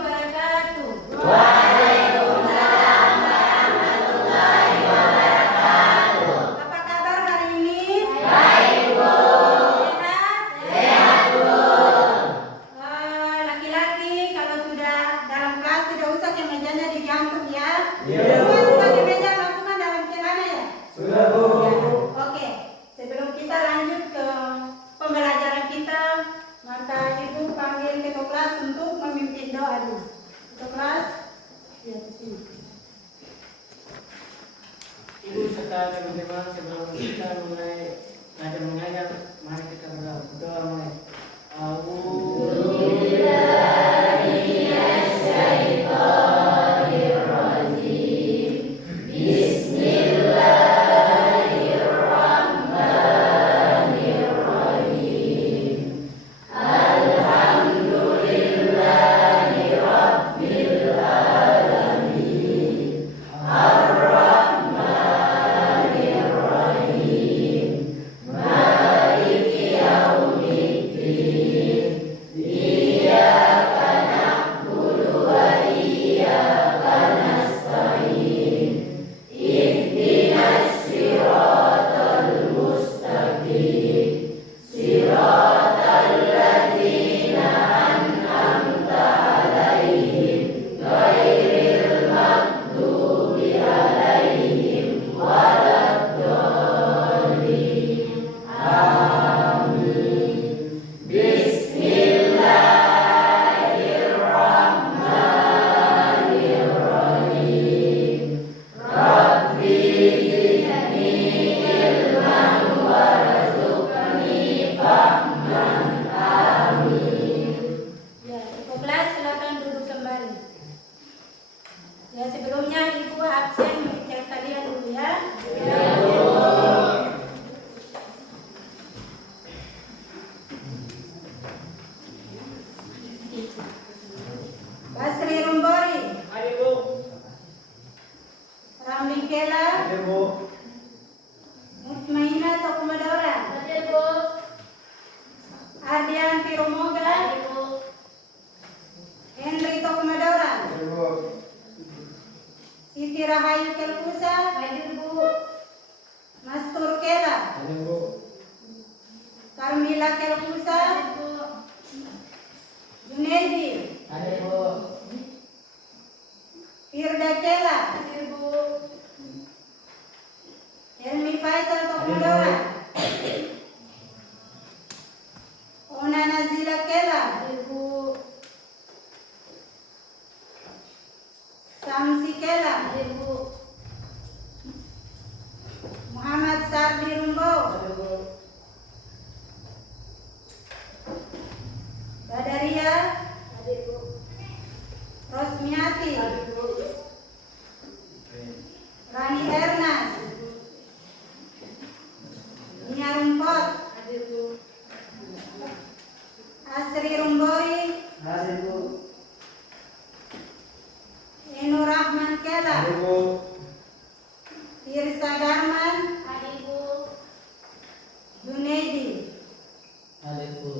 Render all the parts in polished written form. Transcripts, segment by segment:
wabarakatuh. Waalaikumsalam warahmatullahi wabarakatuh. Apa kabar hari ini? Baik, Bu. Sehat? Sehat, Bu. Laki-laki kalau sudah dalam kelas tidak usah kemejanya digantung ya. Iya, Semua Bu. sudah kemeja masukkan dalam celana ya. Sudah, Bu. Ya. Oke, sebelum kita lanjut ke pembelajaran kita, maka Ibu panggil ketua kelas untuk memimpin doa dulu. Ketua kelas, ya di sini. Ibu serta teman-teman sebelum kita mulai belajar mengajar, mari kita berdoa mulai. Ya, ketua kelas silakan duduk kembali. Ya, sebelumnya Ibu absen mengecek kalian dulu ya. Basri Rumbori, Ayo, Bu. Ramli Kela, Ayo, Bu. Mutmainah Tokumadora, Ardian Piromoga, Henry Tokumadora, Ayo, Bu. Siti Rahayu Kelkusa, Mastur Kela, Ayo, Bu. Karmila Kelkusa, Junaidi, Ayo, Bu. Firda Kela, Helmi Faisal Tokumadora, Ona Nazila Kela, Samsi Kela, Muhammad Sardi Rumbo, Ayo, Bu. Badaria, Rosmiati, Rani Ernas, Nia Rumpot, Asri Rumbori, Ayo, Bu. Enu Rahman Kela, Ayo, Bu. Tirsa Darman, Junaidi. Ayo, Bu.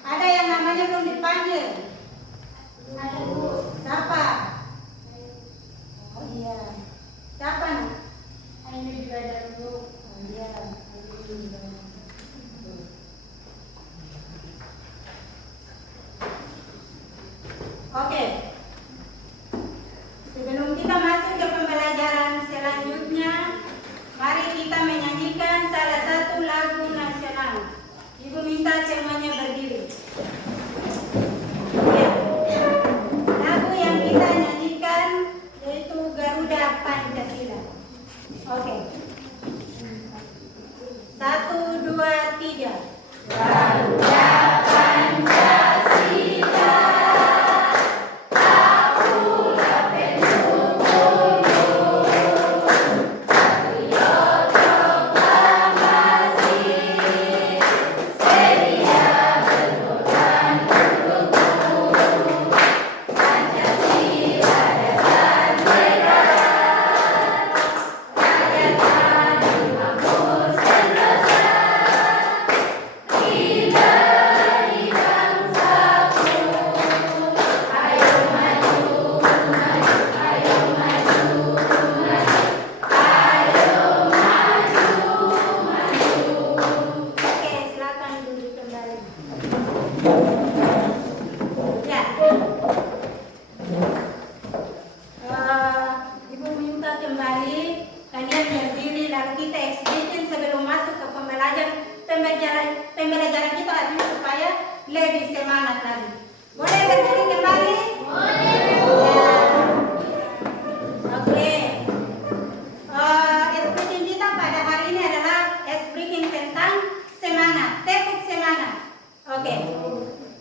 Ada yang namanya belum dipanggil? Siapa? Oh iya. Siapa nih? Oh iya. Oke. Sebelum kita masuk ke pembelajaran selanjutnya, mari kita menyanyikan salah satu lagu nasional. Ibu minta semuanya berdiri. Ya. Lagu yang kita nyanyikan yaitu Garuda Pancasila. Oke. 1, 2, 3. Garuda Pancasila, akulah pendukungmu. Patriot proklamasi, sedia lebih semangat lagi. Boleh berdiri kembali? Boleh. Ya. Oke. Speaking kita pada hari ini adalah speaking tentang semangat, tepuk semangat. Oke.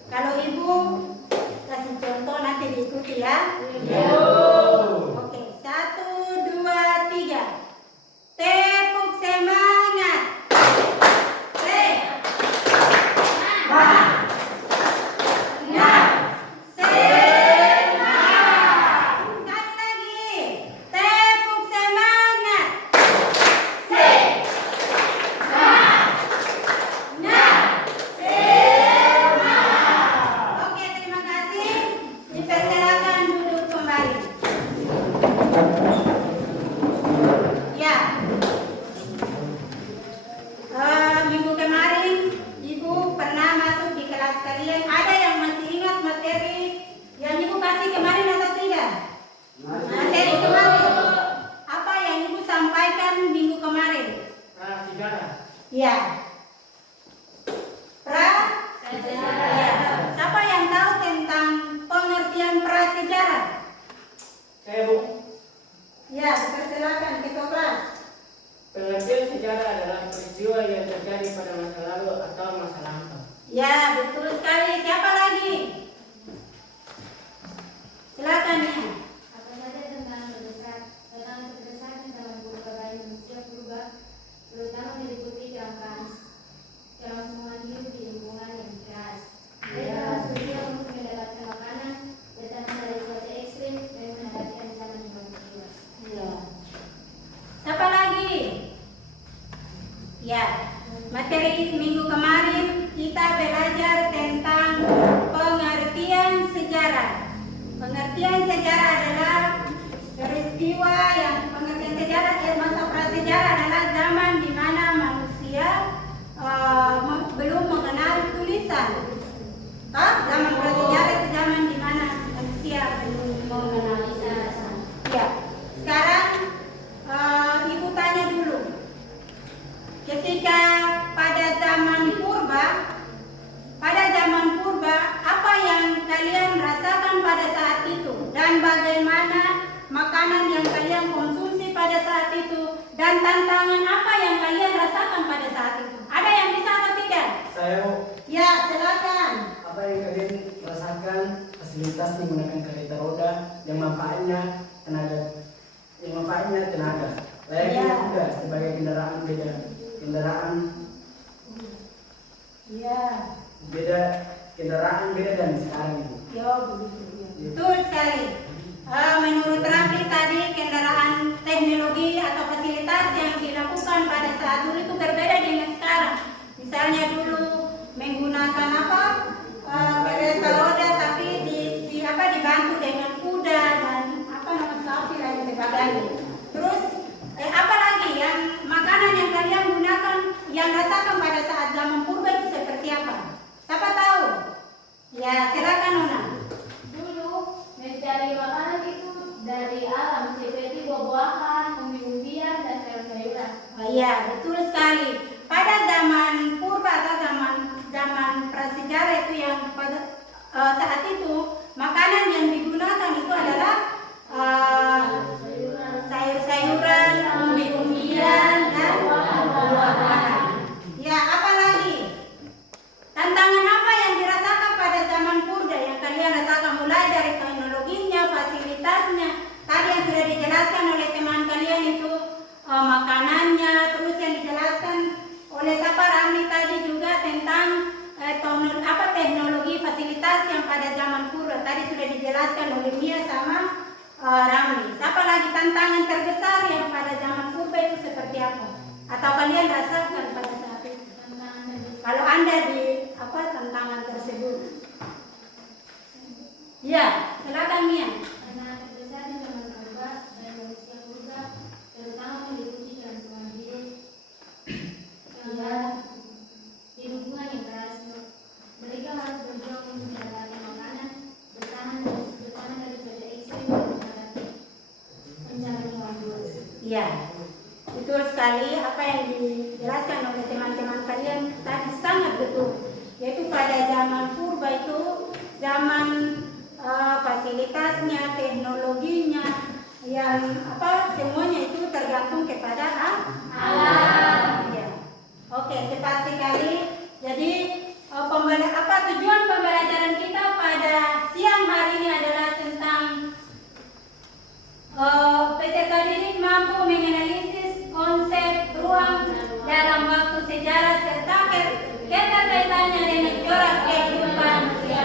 Kalau ibu kasih contoh nanti diikuti ya. Oke, 1, 2, 3. Tepuk semangat. Sekali lagi. Tepuk semangat. Oke, terima kasih. Dipersilakan duduk kembali. Ya. Minggu kemarin Ibu pernah masuk di kelas kalian. Ada yang masih ingat materi yang Ibu kasih kemarin atau tidak? Materi kemarin. Apa yang Ibu sampaikan minggu kemarin? Prasejarah. Ya. Ya. Siapa yang tahu tentang pengertian prasejarah? Saya Bu. Ya, persilakan ketua kelas. Pengertian sejarah adalah peristiwa yang terjadi pada masa lalu atau masa lampau. Ya, betul sekali. Siapa lagi? Silakan ya. Apa saja tentang kebesaran zaman purba bagi manusia purba, terutama meliputi kelangsungan hidup di lingkungan yang keras. Mereka bersedia untuk mendapatkan makanan, bertahan dari cuaca ekstrim, dan menghadapi ancaman yang luas. Ya. Siapa lagi? Ya, materi minggu kemarin kita belajar tentang pengertian sejarah. Pengertian sejarah adalah peristiwa yang pengertian sejarah masa prasejarah adalah zaman di mana manusia belum mengenal tulisan. Zaman prasejarah itu zaman di mana manusia belum mengenal tulisan. Ya. Sekarang Ibu tanya dulu. Ketika pada zaman purba, apa yang kalian rasakan pada saat itu dan bagaimana makanan yang kalian konsumsi pada saat itu dan tantangan apa yang kalian rasakan pada saat itu? Ada yang bisa atau tidak? Saya Ya, silakan. apa yang kalian rasakan fasilitas menggunakan kereta roda yang manfaatnya tenaga. Layaknya Ya. kuda sebagai kendaraan beda dan sekarang itu. Ya, begitu. Betul sekali. Menurut Rafli tadi kendaraan teknologi atau fasilitas yang dilakukan pada saat dulu itu berbeda dengan sekarang. Misalnya dulu menggunakan kereta roda tapi dibantu dengan kuda dan sapi dan sebagainya. Terus apa lagi yang makanan yang kalian gunakan yang rasakan pada saat zaman purba itu seperti apa? Siapa tahu? Ya, silakan Nona. Dulu mencari makanan itu dari alam seperti buah-buahan, umbi-umbian, dan sayur-sayuran. Oh iya, betul sekali. Pada zaman purba atau zaman prasejarah itu yang pada saat itu makanan yang digunakan itu adalah sayur-sayuran, umbi-umbian, dan buah-buahan. Ya, apa lagi? Tantangan apa yang dirasakan pada zaman purba yang kalian rasakan mulai dari teknologinya, fasilitasnya, tadi yang sudah dijelaskan oleh teman kalian itu makanannya, terus yang dijelaskan oleh Sapa Ramli tadi juga tentang teknologi fasilitas yang pada zaman purba tadi sudah dijelaskan oleh Mia sama Ramli. Siapa lagi tantangan terbesar yang pada zaman purba itu seperti apa? Atau kalian rasakan pada saat itu? Kalau Anda di tantangan tersebut? Ya, silakan Mia. Tantangan terbesar di zaman purba dan manusia purba terutama meliputi kelangsungan hidup di lingkungan yang keras. Mereka harus berjuang untuk mendapatkan makanan, bertahan dari cuaca ekstrim, dan menghadapi ancaman yang luas. Ya, betul sekali apa yang dijelaskan oleh teman-teman kalian tadi sangat betul. Yaitu pada zaman purba berubah itu zaman fasilitasnya, teknologinya, yang semuanya itu tergantung kepada alam. Ya. Oke, tepat sekali. Jadi tujuan pembelajaran kita pada siang hari ini adalah tentang peserta didik mampu menganalisis konsep ruang dalam waktu sejarah serta keterkaitannya dengan corak kehidupan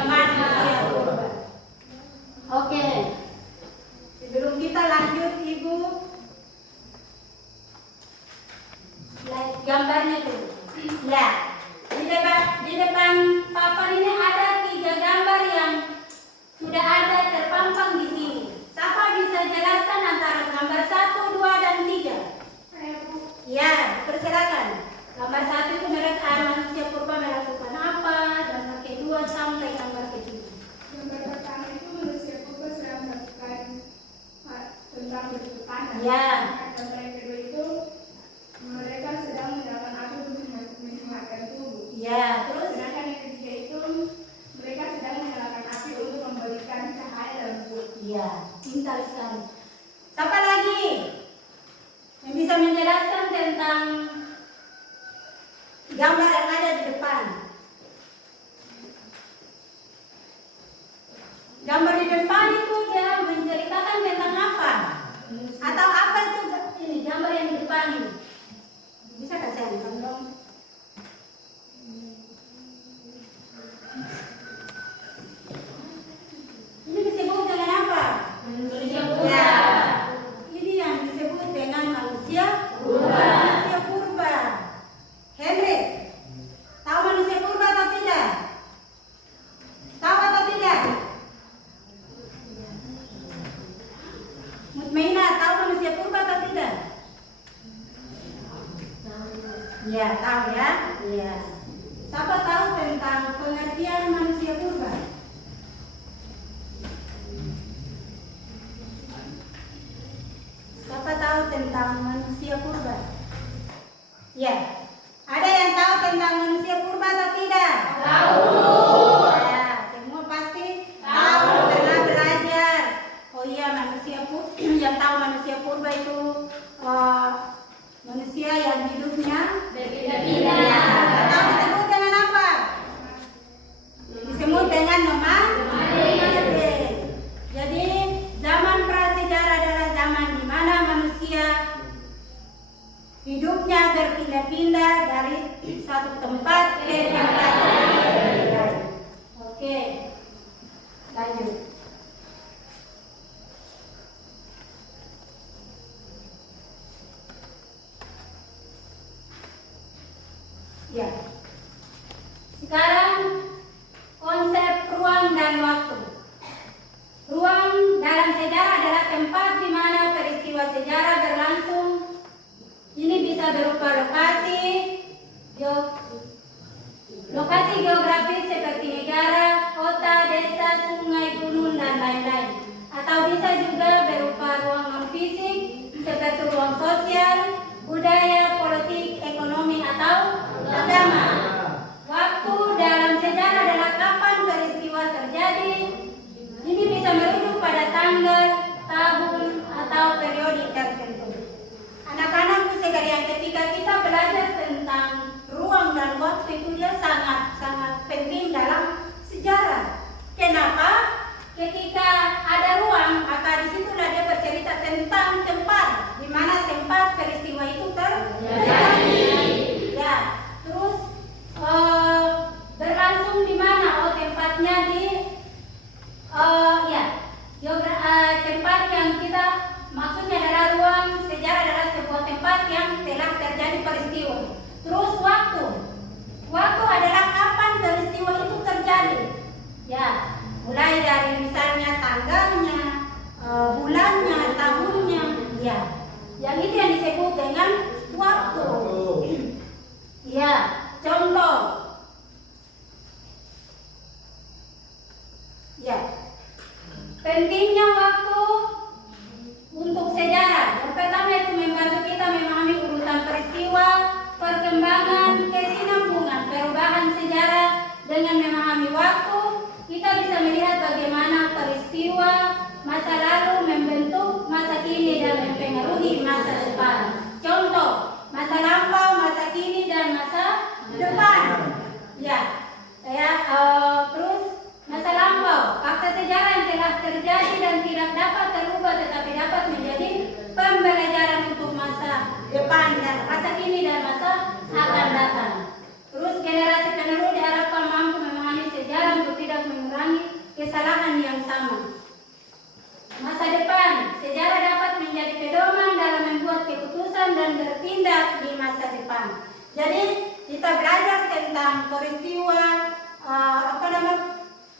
manusia purba. Oke, sebelum kita lanjut, Ibu, slide gambarnya dulu. Ya, di depan papan ini ada 3 gambar yang sudah ada terpampang di sini. Siapa bisa jelaskan antara gambar 1, 2, dan 3? Ya, persilakan. Gambar 1 itu mereka manusia purba melakukan apa, gambar kedua sampai gambar ketiga. Gambar pertama itu manusia purba sedang melakukan tentang bentuk tanah. Ya. Gambar yang kedua itu mereka sedang menggunakan api untuk menghangatkan tubuh. Ya, terus Sedangkan yang ketiga itu mereka sedang menyalakan api untuk memberikan cahaya dalam tubuh. ya, pintar sekali. Siapa lagi yang bisa menjelaskan tentang gambar yang ada di depan? Gambar di depan itu dia menceritakan tentang apa? Atau apa itu ini gambar yang di depan ini? Bisa kasih handphone dong? Ini disebut dengan apa? Manusia Ya, ini yang disebut dengan manusia purba. Manusia purba. Henry, tahu manusia purba atau tidak? Tahu atau tidak? Mutmainah, tahu manusia purba atau tidak? Ya, tahu ya. Ya. Siapa tahu tentang pengertian manusia purba? Siapa tahu tentang manusia purba? Ya. Ada yang tahu tentang manusia purba atau tidak? Tahu. Ya, semua pasti tahu karena belajar. Oh iya, manusia purba yang tahu manusia purba itu manusia yang hidupnya berpindah-pindah. ya. Atau disebut dengan apa? Disebut dengan nomaden. Jadi zaman prasejarah adalah zaman di mana manusia hidupnya berpindah-pindah dari satu tempat ke tempat lain. Oke, lanjut. Ya. Sekarang konsep ruang dan waktu. Ruang dalam sejarah adalah tempat di mana peristiwa sejarah berlangsung. Ini bisa berupa lokasi geografis seperti negara, kota, desa, sungai, gunung, dan lain-lain. Atau bisa juga berupa ruang non-fisik seperti ruang sosial, budaya, politik, ekonomi, atau agama. Waktu dalam sejarah adalah kapan peristiwa terjadi. Ini bisa merujuk pada tanggal, tahun, atau periode tertentu. Anak-anak sekalian, ketika kita belajar tentang ruang dan waktu itu dia sangat penting dalam sejarah. Kenapa? Ketika ada ruang, maka disitulah dia bercerita tentang tempat, di mana tempat peristiwa itu terjadi. Ya, terus berlangsung di mana? Oh, tempatnya di tempat yang kita maksudnya adalah ruang sejarah adalah sebuah tempat yang telah terjadi peristiwa. Terus waktu adalah kapan peristiwa itu terjadi. Ya, mulai dari misalnya tanggalnya, bulannya, tahunnya. Ya, yang itu yang disebut dengan waktu. Ya, contoh. Ya, pentingnya waktu untuk sejarah. Yang pertama itu membantu kita memahami urutan peristiwa, perkembangan, kesinambungan, perubahan sejarah dengan memahami waktu peristiwa masa lalu membentuk masa kini dan mempengaruhi masa depan. Contoh, masa lampau, masa kini, dan masa depan. Ya, terus masa lampau, fakta sejarah yang telah terjadi dan tidak dapat terubah tetapi dapat menjadi pembelajaran untuk masa depan dan masa kini dan masa akan datang. Terus generasi penerus diharapkan mampu memahami sejarah untuk tidak mengulangi kesalahan yang sama. Masa depan, sejarah dapat menjadi pedoman dalam membuat keputusan dan bertindak di masa depan. Jadi kita belajar tentang peristiwa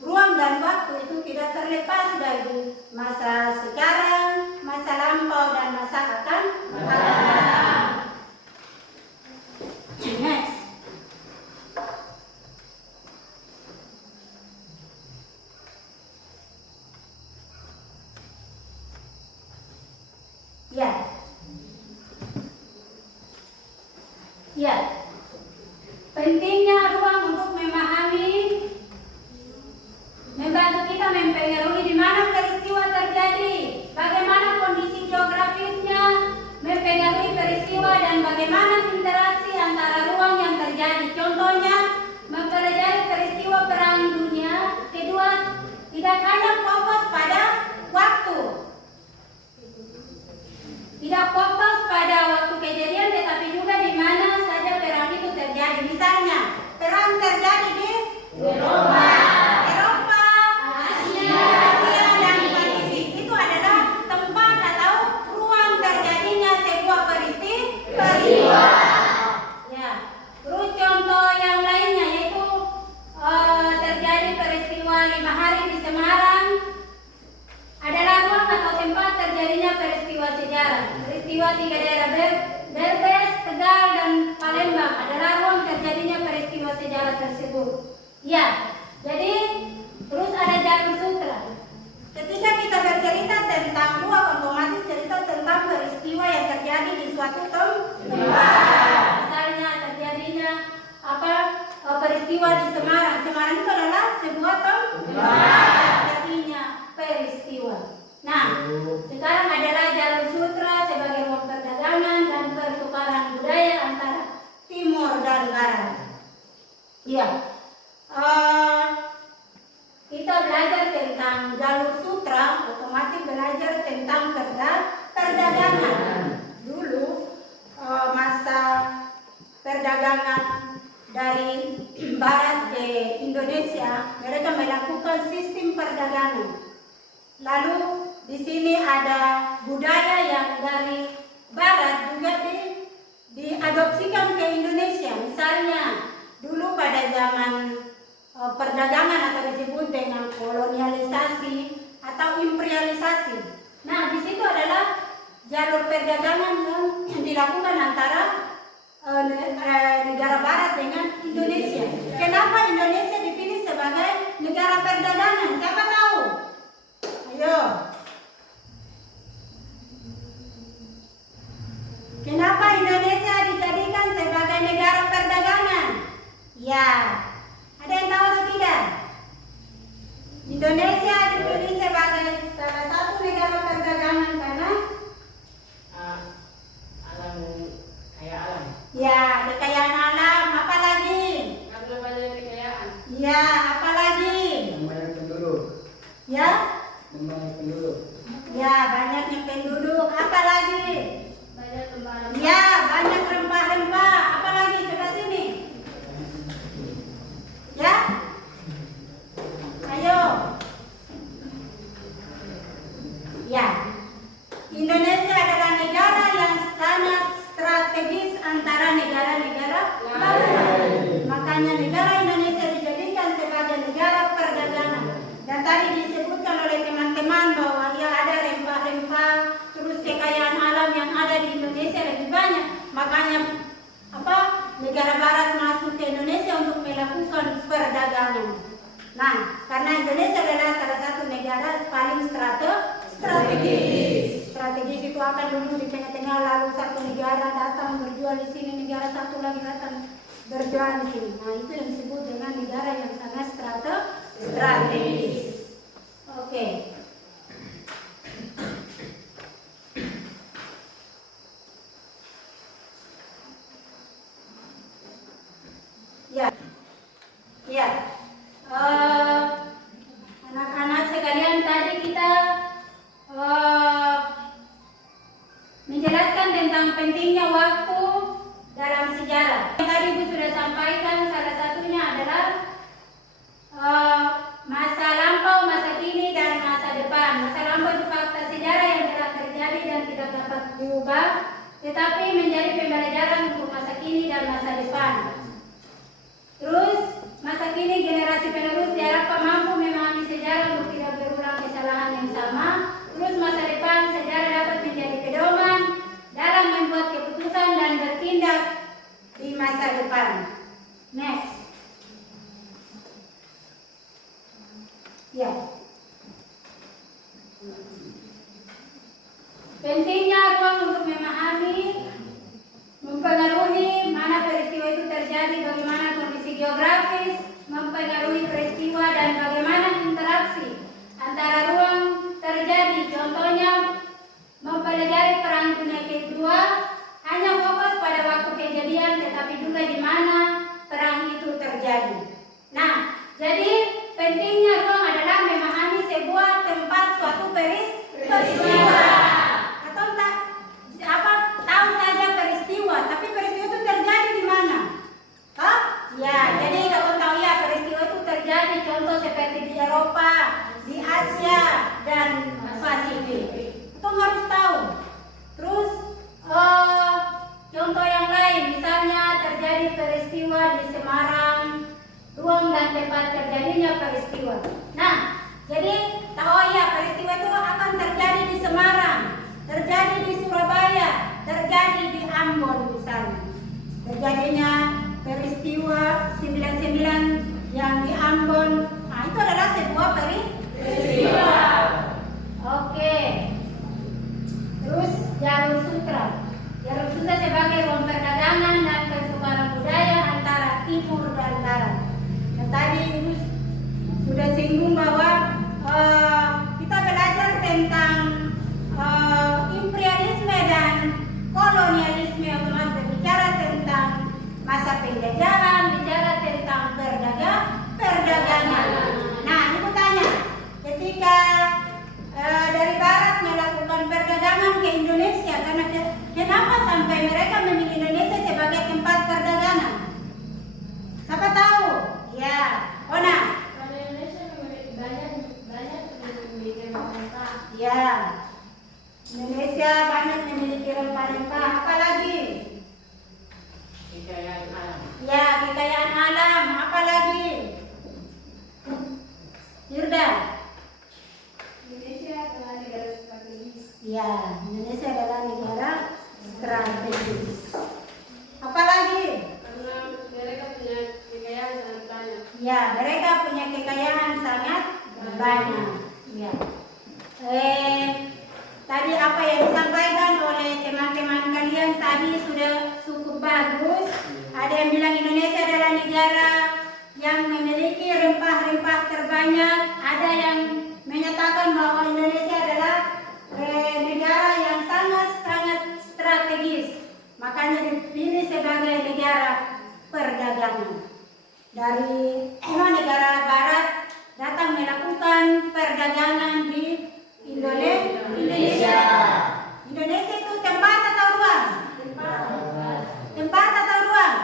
ruang dan waktu itu tidak terlepas dari masa sekarang, masa lampau, dan masa akan datang. Next. Ya. Pentingnya ruang untuk membantu kita mempengaruhi di mana peristiwa terjadi, bagaimana kondisi geografisnya mempengaruhi peristiwa dan bagaimana interaksi antara ruang yang terjadi. Contohnya, mempelajari peristiwa Perang Dunia Kedua tidak hanya fokus pada waktu, tidak fokus pada waktu kejadian, tetapi juga di mana saja perang itu terjadi. Misalnya, perang terjadi di Eropa, Asia, dan Pasifik. Itu adalah tempat atau ruang terjadinya sebuah peristiwa. Ya. Terus contoh yang lainnya yaitu terjadi peristiwa 5 hari di Semarang adalah ruang atau tempat terjadinya peristiwa sejarah. Peristiwa 3 daerah Brebes, Tegal, dan Palembang adalah ruang terjadinya peristiwa sejarah tersebut. Ya, jadi terus ada jalur sutra. Ketika kita bercerita tentang ruang, otomatis cerita tentang peristiwa yang terjadi di suatu tempat. Misalnya terjadinya peristiwa di Semarang. Semarang itu adalah sebuah tempat terjadinya peristiwa. Nah, sekarang adalah jalur sutra sebagai ruang perdagangan dan pertukaran budaya antara timur dan barat. Iya, kita belajar tentang jalur sutra, otomatis belajar tentang perdagangan. Dulu masa perdagangan dari barat ke Indonesia, mereka melakukan sistem perdagangan. Lalu di sini ada budaya yang dari barat juga diadopsikan ke Indonesia. Misalnya dulu pada zaman perdagangan atau disebut dengan kolonialisasi atau imperialisasi. Nah, di situ adalah jalur perdagangan yang dilakukan antara negara barat dengan Indonesia. Kenapa Indonesia dipilih sebagai negara perdagangan? Siapa tahu? Ayo. Kenapa Indonesia dijadikan sebagai negara perdagangan? Ya, ada yang tahu atau tidak? Indonesia dipilih sebagai salah satu negara perdagangan karena alam, kaya alam. ya, kekayaan alam. Apa lagi? Ada banyak kekayaan. Ya, apa lagi? Banyak penduduk. Ya, Banyak penduduk. ya, banyaknya penduduk. Apa lagi? Banyak lembaran. Ya, banyak rempah-rempah. Apa lagi? Coba sini. Ya? Ayo. Ya. Indonesia adalah negara yang sangat strategis antara negara-negara lain. Makanya negara Indonesia dijadikan sebagai negara perdagangan. Dan tadi disebutkan oleh teman-teman bahwa ya ada rempah-rempah, terus kekayaan alam yang ada di Indonesia lebih banyak. Makanya negara barat masuk ke Indonesia untuk melakukan perdagangan. Nah, karena Indonesia adalah salah satu negara paling strategis. Strategis itu akan dulu di tengah-tengah, lalu satu negara datang berjual di sini, negara satu lagi datang berjual di sini. Nah, itu yang disebut dengan negara yang sangat strategis. Oke. diubah, tetapi menjadi pembelajaran untuk masa kini dan masa depan. Terus, masa kini generasi penerus diharapkan mampu memahami sejarah untuk tidak berulang kesalahan yang sama. Terus masa depan sejarah dapat menjadi pedoman dalam membuat keputusan dan bertindak di masa depan. Next. Ya. Pentingnya ruang untuk memahami, mempengaruhi mana peristiwa itu terjadi, bagaimana kondisi geografis mempengaruhi peristiwa dan bagaimana interaksi antara ruang terjadi. Contohnya, mempelajari Perang Dunia Kedua hanya fokus pada waktu kejadian, tetapi juga di mana perang itu terjadi. Nah, jadi pentingnya ruang adalah memahami sebuah tempat, suatu peristiwa. Atau tahu saja peristiwa, tapi peristiwa itu terjadi di mana? Hah? Ya, jadi kalau tahu ya peristiwa itu terjadi contoh seperti di Eropa, di Asia dan Pasifik. Itu harus tahu. Terus contoh yang lain, misalnya terjadi peristiwa di Semarang, ruang dan tempat terjadinya peristiwa. Nah, jadi tahu ya peristiwa itu akan terjadi di Semarang, terjadi di Surabaya, terjadi di Ambon misalnya. Terjadinya peristiwa 99 yang di Ambon, nah itu adalah sebuah peristiwa. Oke. Terus jalur sutra. Jalur sutra sebagai ruang perdagangan dan pertukaran budaya antara timur dan barat. Dan tadi Ibu sudah singgung bahwa kita belajar tentang imperialisme dan kolonialisme, otomatis berbicara tentang masa penjajahan, bicara tentang perdagangan. Nah, Ibu tanya, ketika dari barat melakukan perdagangan ke Indonesia, karena kenapa sampai mereka memilih Indonesia sebagai tempat perdagangan? Siapa tahu? Ya, Ona. Karena Indonesia memiliki banyak memiliki rempah-rempah. Ya, Indonesia banyak memiliki rempah-rempah. Apalagi? Kekayaan alam. Ya, kekayaan alam. Apalagi? Yurda. Indonesia adalah negara strategis. Ya, Indonesia adalah negara strategis. Apalagi? Karena mereka punya kekayaan sangat banyak. Ya, mereka punya kekayaan sangat banyak. Ya. Tadi apa yang disampaikan oleh teman-teman kalian tadi sudah cukup bagus. Ada yang bilang Indonesia adalah negara yang memiliki rempah-rempah terbanyak. Ada yang menyatakan bahwa Indonesia adalah negara yang sangat-sangat strategis. Makanya dipilih sebagai negara perdagangan. Dari negara barat datang melakukan perdagangan di Indonesia. Indonesia itu tempat atau ruang? Tempat atau ruang?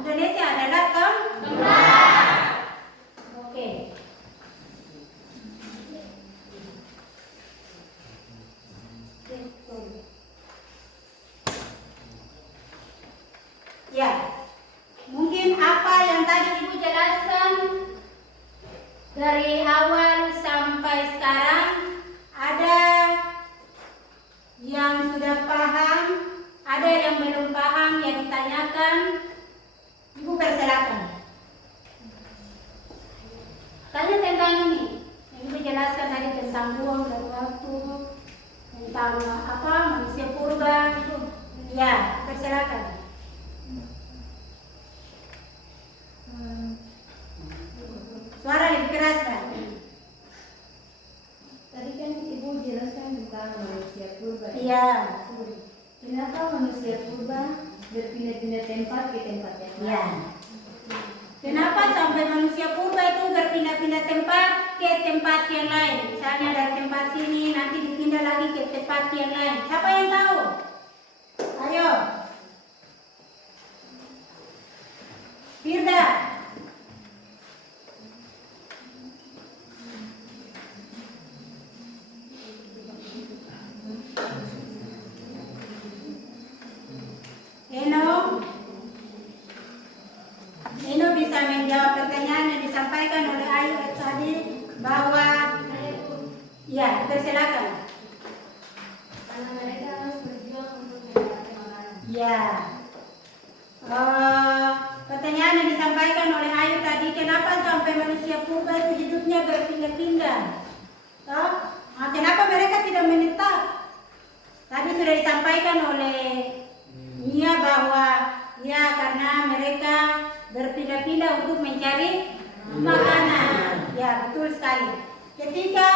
Indonesia adalah tempat. Oke. Ya. Mungkin apa yang tadi Ibu jelaskan dari awal sampai sekarang, ada yang sudah paham, ada yang belum paham, yang ditanyakan, Ibu persilakan. Tanya tentang ini, yang Ibu jelaskan tadi tentang ruang dan waktu, tentang apa manusia purba itu, ya persilakan. Suara lebih keras kan? Tadi kan Ibu jelaskan tentang manusia purba. Iya. Kenapa manusia purba berpindah-pindah tempat ke tempat yang lain? Ya. Kenapa sampai manusia purba itu berpindah-pindah tempat ke tempat yang lain? Misalnya dari tempat sini nanti dipindah lagi ke tempat yang lain. Siapa yang tahu? Ayo. Firda. dipersilakan. Karena mereka harus berjuang untuk mendapatkan makanan. Ya. Pertanyaan yang disampaikan oleh Ayu tadi, kenapa sampai manusia purba itu hidupnya berpindah-pindah? Toh? Kenapa mereka tidak menetap? Tadi sudah disampaikan oleh Nia bahwa ya karena mereka berpindah-pindah untuk mencari makanan. Ya, betul sekali. Ketika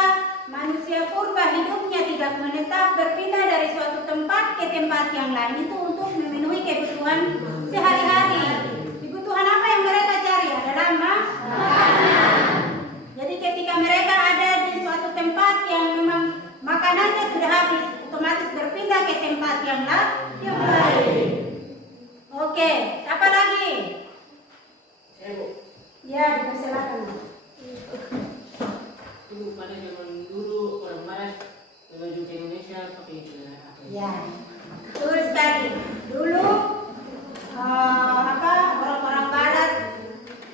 manusia purba hidupnya tidak menetap, berpindah dari suatu tempat ke tempat yang lain itu untuk memenuhi kebutuhan sehari-hari. Kebutuhan apa yang mereka cari adalah makanan. Jadi ketika mereka ada di suatu tempat yang memang makanannya sudah habis, otomatis berpindah ke tempat yang lain. Oke, apa lagi? Ya, dipersilakan. Ibu, pada zaman dulu orang Barat menuju ke Indonesia pakai celana apa? Ya, betul sekali. Dulu orang-orang Barat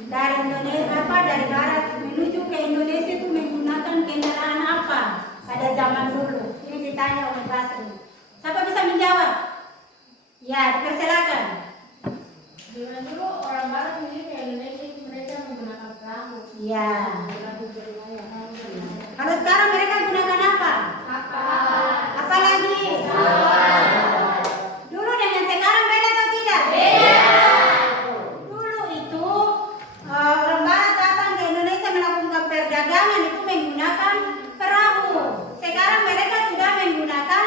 dari Indonesia dari Barat menuju ke Indonesia itu menggunakan kendaraan apa pada zaman dulu? Ini ditanya oleh Basri. Siapa bisa menjawab? Ya, dipersilakan. Zaman dulu orang Barat menuju ke Indonesia itu mereka menggunakan perahu. Ya. Perahu berlayar. Kalau sekarang mereka gunakan apa? Kapal. Apa lagi? Dulu dengan sekarang beda atau tidak? Dulu itu orang Barat datang ke Indonesia melakukan perdagangan itu menggunakan perahu. Sekarang mereka sudah menggunakan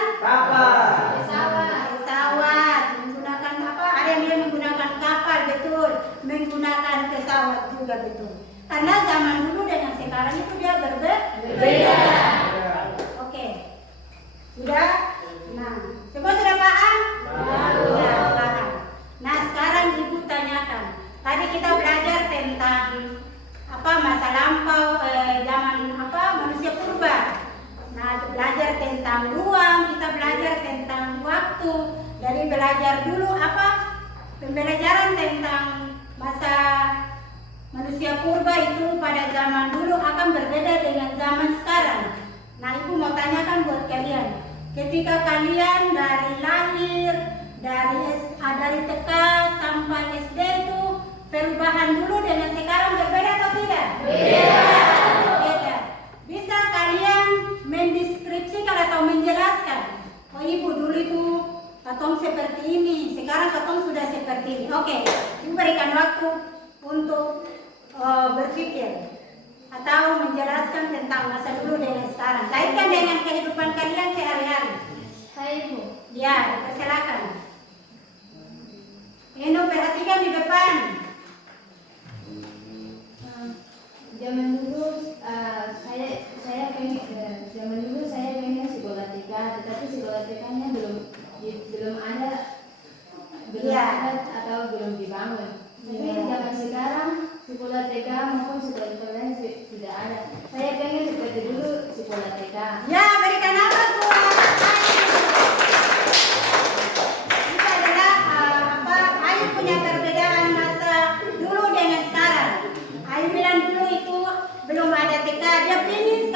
pesawat. Menggunakan apa? Ada yang bilang menggunakan kapal, betul. Menggunakan pesawat juga betul. Karena zaman dulu dengan sekarang itu dia berbeda. Oke. Sudah? Nah, semua sudah paham? Ya, paham. Nah, sekarang Ibu tanyakan. Tadi kita belajar tentang masa lampau zaman manusia purba. Nah, belajar tentang ruang, kita belajar tentang waktu. Dari belajar dulu pembelajaran tentang masa manusia purba itu pada zaman dulu akan berbeda dengan zaman sekarang. Nah, Ibu mau tanyakan buat kalian. Ketika kalian dari lahir, dari TK sampai SD itu perubahan dulu dengan sekarang berbeda atau tidak? Beda. Bisa kalian mendeskripsikan atau menjelaskan? Oh, Ibu dulu itu katong seperti ini, sekarang katong sudah seperti ini. Oke, Ibu berikan waktu untuk berpikir atau menjelaskan tentang masa dulu dengan sekarang. Kaitkan dengan kehidupan kalian sehari-hari. Hai Ibu. Ya, silakan. Eno, perhatikan di depan. Zaman dulu saya pengen sekolah TK, tetapi sekolah TK-nya belum ada atau belum dibangun. Tapi zaman sekarang sekolah TK maupun sekolah lain sudah ada. Saya pengen seperti dulu sekolah TK. Ya, berikan apa buat itu adalah Ayu punya perbedaan masa dulu dengan sekarang. Ayu bilang dulu itu belum ada TK, dia pilih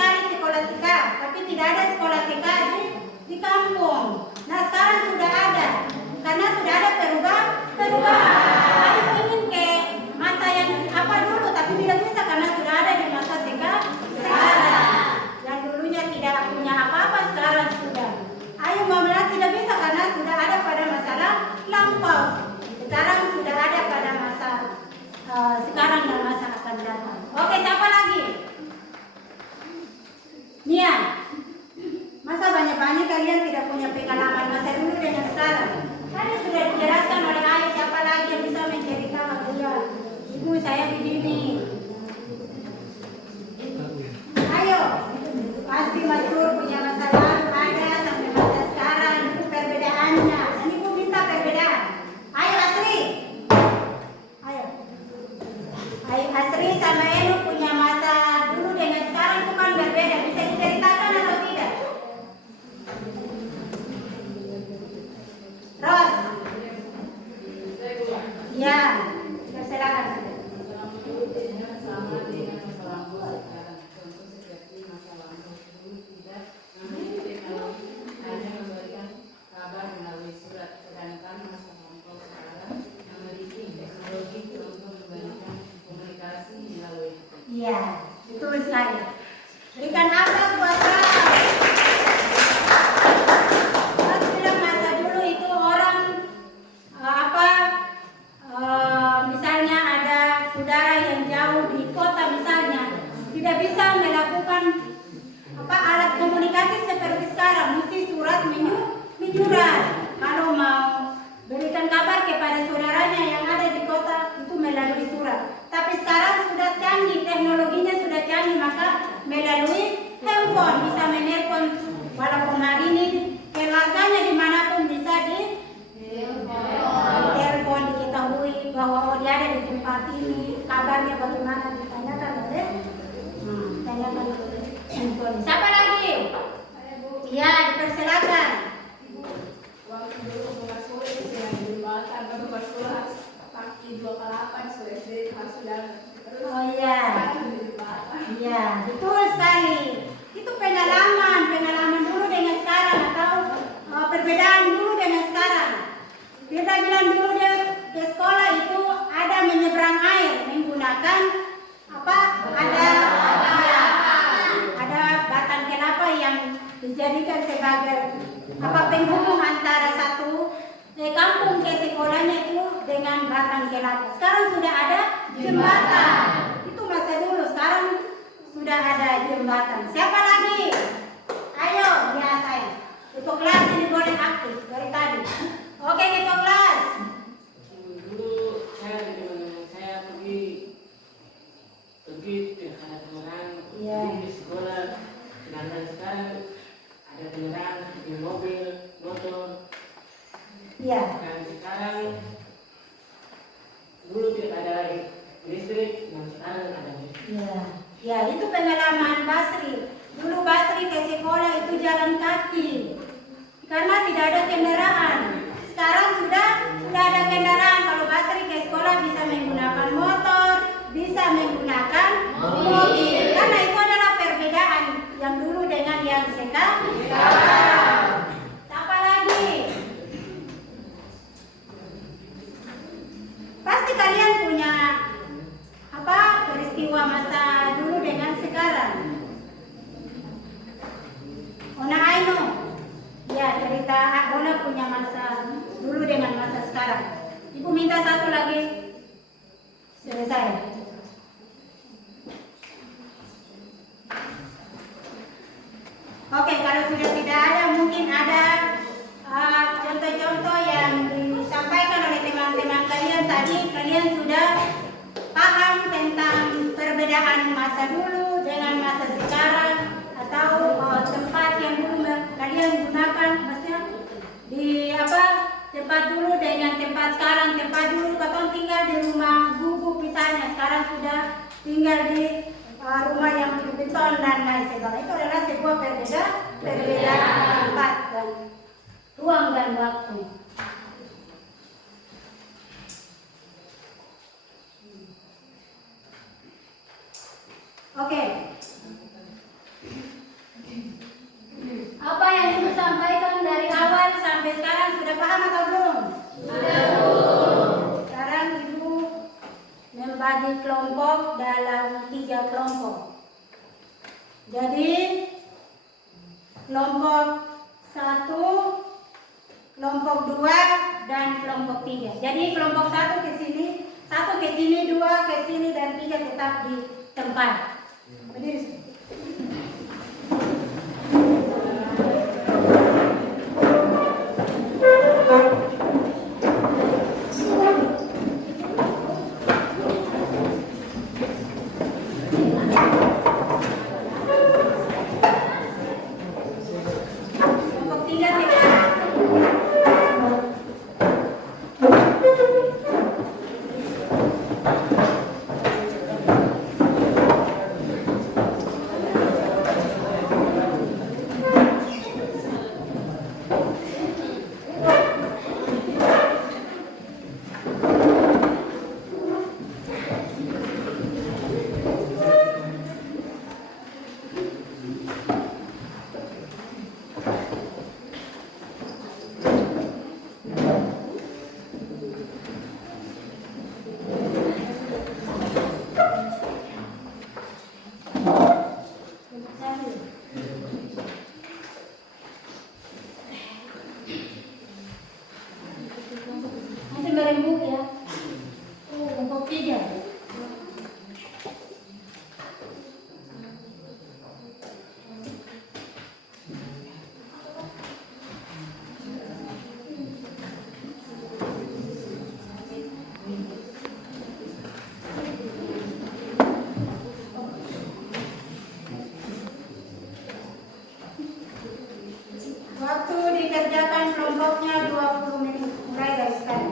Iya, betul sekali. Berikan aplaus buat Kak. Saya bilang masa dulu itu orang misalnya ada saudara yang jauh di kota misalnya tidak bisa melakukan alat komunikasi seperti sekarang, mesti surat menyurat. Kalau mau berikan kabar kepada saudaranya yang ada di kota itu melalui surat. Tapi sekarang sudah canggih, teknologinya sudah canggih, maka melalui handphone bisa menelpon walaupun hari ini keluarganya dimanapun bisa di telepon, diketahui bahwa dia ada di tempat ini, kabarnya bagaimana ditanyakan oleh tanyakan oleh handphone. Siapa lagi? Iya, dipersilakan. Waktu dulu kelas sekolah itu yang di Batam, baru kelas sekolah kaki 2 ke 8 sudah SD sudah terus. Oh iya. Sekarang di Batam. Iya, betul sekali. Itu pengalaman dulu dengan sekarang atau perbedaan dulu dengan sekarang. Kita bilang dulu dia ke sekolah itu ada menyeberang air menggunakan ada batang kelapa yang dijadikan sebagai penghubung antara satu kampung ke sekolahnya itu dengan batang kelapa. Sekarang sudah ada jembatan. Itu masa dulu, sekarang sudah ada jembatan. Siapa lagi? Ayo, ya saya. Ketua kelas ini boleh aktif dari tadi. Oke, ketua kelas. Dulu saya pergi dengan teman di sekolah. Sedangkan sekarang ada kendaraan di mobil, motor. Iya. Dan sekarang dulu tidak ada listrik, dan sekarang ada listrik. Iya. Ya, itu pengalaman Basri. Dulu Basri ke sekolah itu jalan kaki. Karena tidak ada kendaraan. Sekarang sudah ada kendaraan. Kalau Basri ke sekolah bisa menggunakan motor, bisa menggunakan mobil. Karena itu adalah perbedaan yang dulu dengan yang sekarang. Apa lagi? Pasti kalian punya peristiwa masa dulu dengan sekarang. Ona Aino, ya cerita Ona punya masa dulu dengan masa sekarang. Ibu minta satu lagi, selesai. Oke, kalau sudah tidak ada, mungkin ada contoh-contoh yang disampaikan oleh teman-teman kalian tadi. Kalian sudah paham tentang perbedaan masa dulu dengan masa sekarang, atau tempat yang dulu kalian gunakan, maksudnya di tempat dulu dengan tempat sekarang. Tempat dulu kalian tinggal di rumah gubuk misalnya, sekarang sudah tinggal di rumah yang beton dan lain sebagainya. Itu adalah sebuah perbedaan tempat dan ruang dan waktu. Oke. Apa yang ibu sampaikan dari awal sampai sekarang sudah paham atau belum? Sudah. Sekarang ibu membagi kelompok dalam 3 kelompok. Jadi kelompok 1, kelompok 2, dan kelompok 3. Jadi kelompok 1 ke sini, 2 ke sini, dan 3 tetap di tempat. Berdiri. Kelompok 3 tetap. dikerjakan kelompoknya 20 menit. Mulai dari sekarang.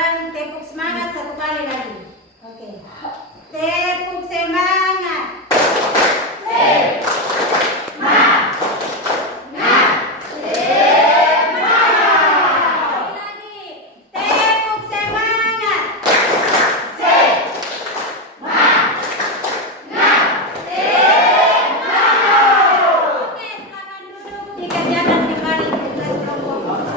sekarang tepuk semangat satu kali lagi. Oke. Tepuk semangat. Sekali lagi. Tepuk semangat. Oke, silakan duduk dikerjakan kembali tugas kelompok.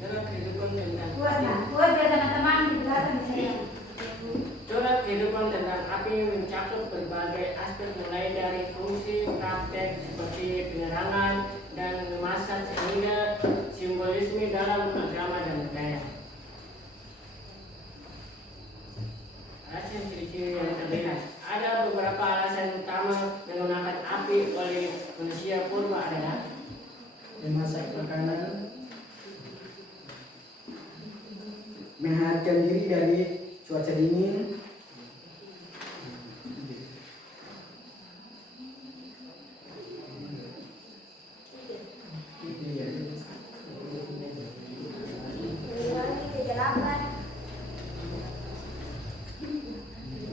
Surat kehidupan tentang Buat api. lah, buat biar teman-teman di belakang saya. Surat kehidupan tentang api mencakup berbagai aspek mulai dari fungsi praktek seperti penerangan dan memasak sehingga simbolisme dalam agama dan budaya. Alasan ciri-ciri yang terlihat. Ada beberapa alasan utama menggunakan api oleh manusia purba adalah Memasak makanan, menghangatkan diri dari cuaca dingin,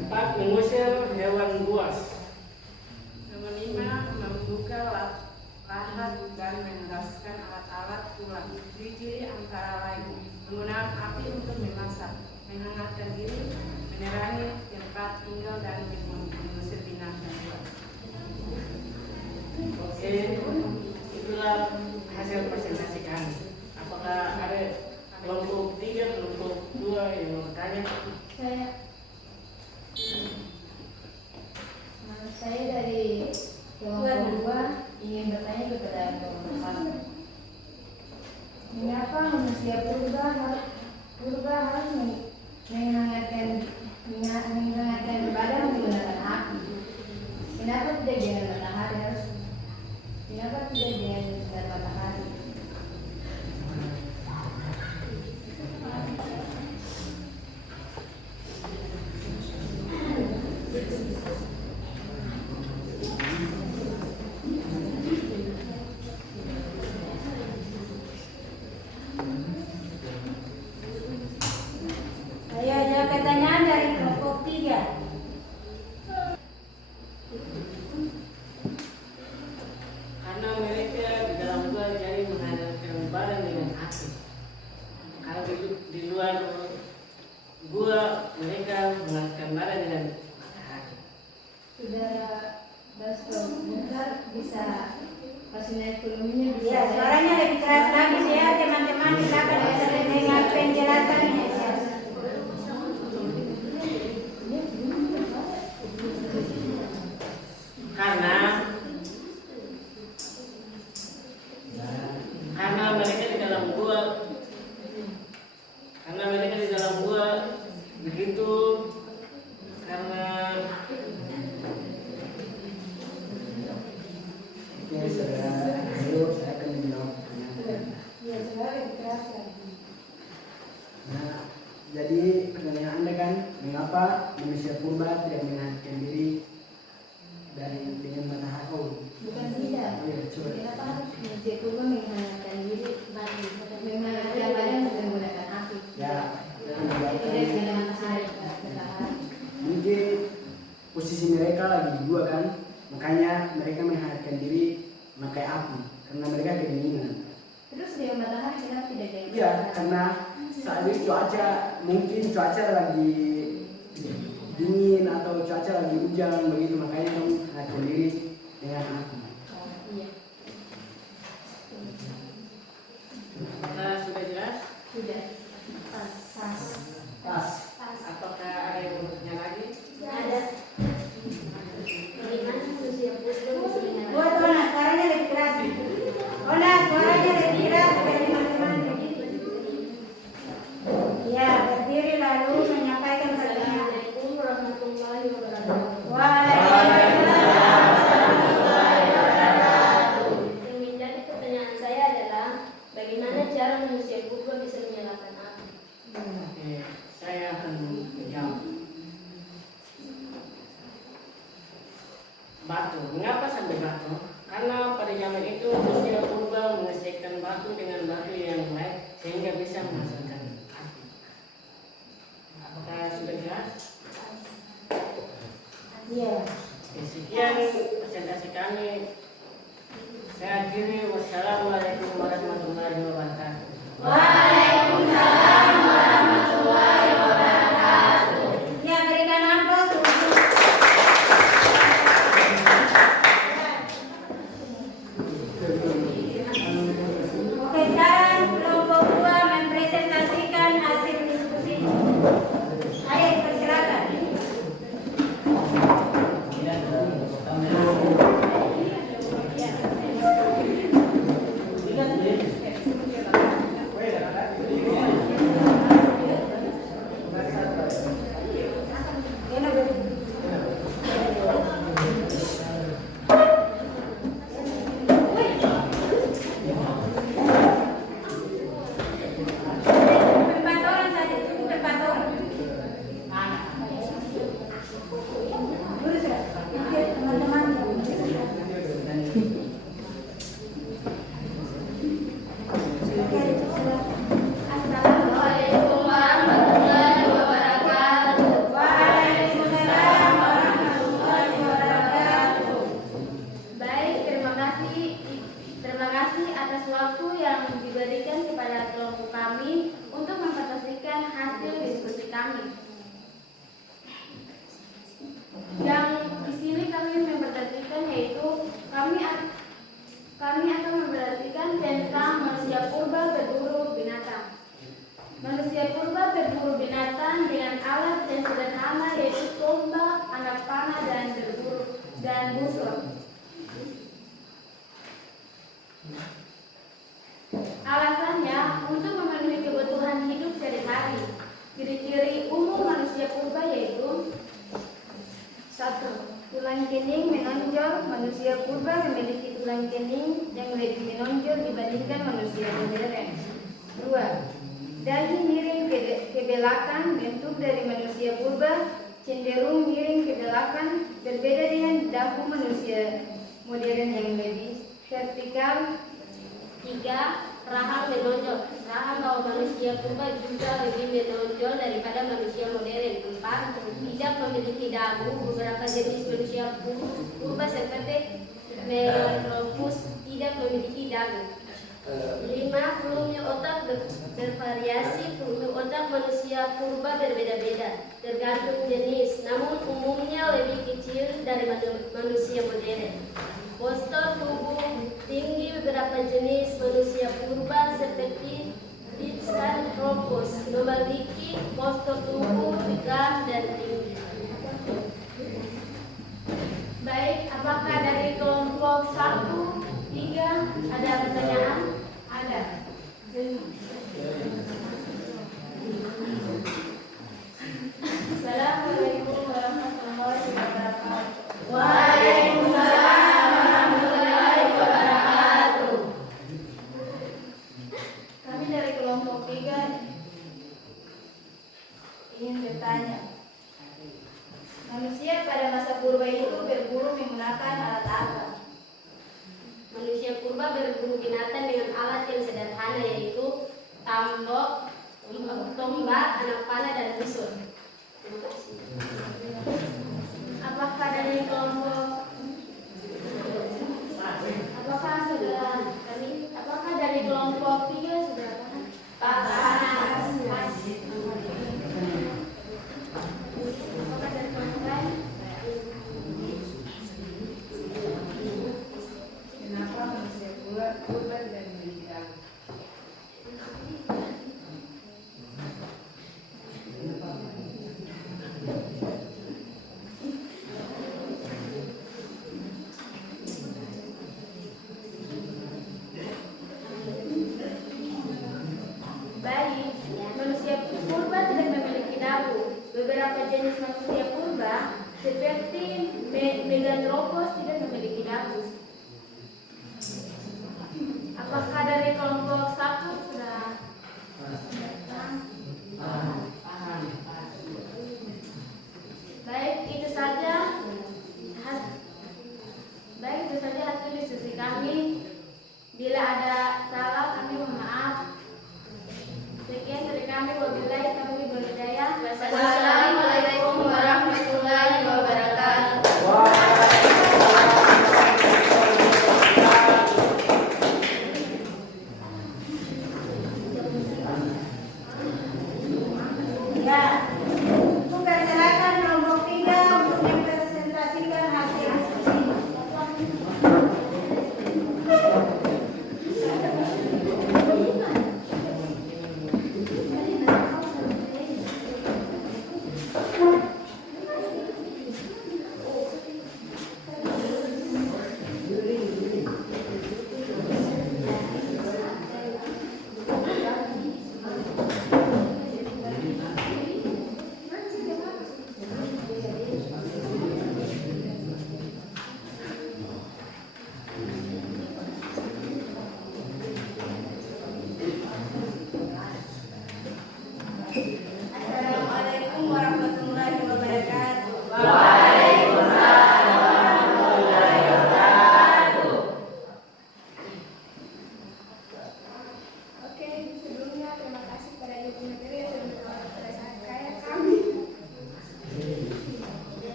empat mengusir hewan buas. Nomor 5, membuka lahat dan mengeraskan alat-alat tulang. Ciri-ciri antara lain menggunakan api untuk memasak, menghangatkan diri, menerangi tempat tinggal dan mengusir binatang buas. Oke, itulah hasil presentasi kami. Apakah ada kelompok 3, kelompok 2 yang mau bertanya? Saya dari kelompok 2 ingin bertanya kepada kelompok 1. Mengapa manusia purba harus menghangatkan badan menggunakan api? Kenapa tidak dengan matahari harus? Kenapa tidak dengan sinar matahari? Ayo jawab pertanyaan dari kelompok 3. Karena mereka di dalam gua jadi menghangatkan badan dengan api. Kalau di luar gua mereka menghangatkan badan dengan matahari. Saudara Basto, bentar bisa kasih naik volumenya bisa. Ya, suaranya lebih keras lagi biar teman-teman di belakang bisa mendengar penjelasannya. Karena mereka di dalam gua begitu karena ya saudara, ayo saya akan menjawab pertanyaan. Ya, suara lebih keras lagi. Nah, jadi pertanyaan Anda kan, mengapa manusia purba tidak menghangatkan diri dengan matahari? Oh, Bukan tidak. oh ya, coba. Kenapa harus manusia purba menghangatkan diri menghangatkan badan dengan menggunakan api? Ya, saya akan Tidak menjawabkan. dengan matahari. Mungkin posisi mereka lagi di gua kan, makanya mereka menghangatkan diri memakai api karena mereka kedinginan. Terus dengan matahari kenapa tidak dengan Iya, matahari? karena saat ini mungkin cuaca lagi dingin atau cuaca lagi hujan begitu, makanya kamu menghangatkan diri dengan api. Oh, iya. apakah sudah jelas? Sudah. Pas. Pas. Apakah ada yang mau bertanya lagi? Ada. Bagaimana manusia purba bisa menghangatkan? Buat Ona, suaranya lebih keras. Ona, suaranya lebih keras dari teman-teman. Ya, berdiri lalu menyampaikan pertanyaan. Assalamualaikum warahmatullahi wabarakatuh. Waalaikumsalam. Yang menjadi pertanyaan saya adalah bagaimana cara manusia purba bisa menyalakan api? Oke, saya akan menjawab. Batu. Mengapa sampai batu? Karena pada zaman itu manusia purba mengesekkan batu dengan batu yang lain sehingga bisa menghasilkan api. Apakah sudah jelas? Iya. Oke, sekian presentasi kami. Saya akhiri. Wassalamualaikum warahmatullahi wabarakatuh. Waalaikumsalam warahmatullahi wabarakatuh. Ya, berikan aplaus untuk Oke, waktu yang diberikan kepada kelompok kami untuk mempresentasikan hasil diskusi kami. Yang di sini kami mempresentasikan yaitu kami akan mempresentasikan tentang manusia purba berburu binatang. Manusia purba berburu binatang dengan alat yang sederhana yaitu tombak, anak panah, dan busur. Alasannya untuk memenuhi kebutuhan hidup sehari-hari. Ciri-ciri umum manusia purba yaitu 1. Tulang kening menonjol. Manusia purba memiliki tulang kening yang lebih menonjol dibandingkan manusia modern. 2. Dahi miring ke belakang. Bentuk dari manusia purba cenderung miring ke belakang, berbeda dengan dagu manusia modern yang lebih vertikal. 3. Rahang menonjol. Rahang bawah manusia purba juga lebih menonjol daripada manusia modern. 4. Tidak memiliki dagu. Beberapa jenis manusia purba seperti Meropus tidak memiliki dagu. 5. Volume otak bervariasi. Volume otak manusia purba berbeda-beda tergantung jenis, namun umumnya lebih kecil dari manusia modern. Postur tubuh tinggi. Beberapa jenis manusia purba seperti Pithecanthropus memiliki postur tubuh tegak dan tinggi. Baik, apakah dari kelompok 1, 3 ada pertanyaan? Ada. Assalamualaikum warahmatullahi wabarakatuh. Waalaikumsalam warahmatullahi wabarakatuh. Kami dari kelompok 3 ingin bertanya. Manusia pada masa purba itu berburu menggunakan alat apa? Manusia purba berburu binatang dengan alat yang sederhana yaitu tombak, anak panah, dan busur. Terima kasih. Apakah dari kelompok apakah dari kelompok 3 sudah paham? Apakah dari kelompok lain? Kenapa manusia purba tidak memiliki dagu?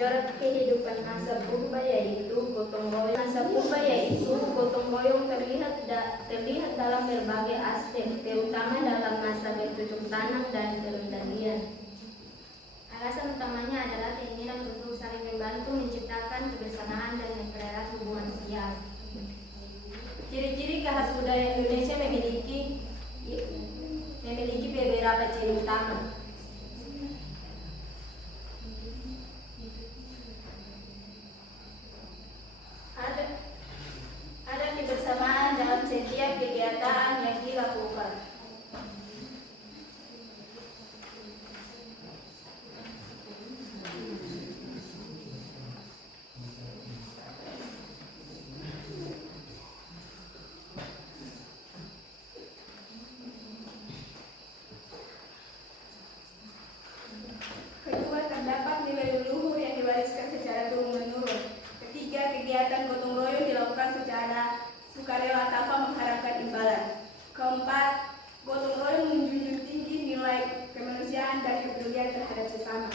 Corak kehidupan masa purba yaitu gotong royong. Masa purba yaitu gotong royong terlihat dalam berbagai aspek, terutama dalam masa bercocok tanam dan pertanian. Alasan utamanya adalah keinginan untuk saling membantu menciptakan kebersamaan dan mempererat hubungan sosial. Ciri-ciri khas budaya Indonesia memiliki beberapa ciri utama. Ada kebersamaan dalam setiap kegiatan yang dilakukan. Kedua, terdapat nilai leluhur yang diwariskan secara turun-menurun. Ketiga, kegiatan gotong royong dilakukan secara sukarela tanpa mengharapkan imbalan. Keempat, gotong royong menjunjung tinggi nilai kemanusiaan dan kepedulian terhadap sesama.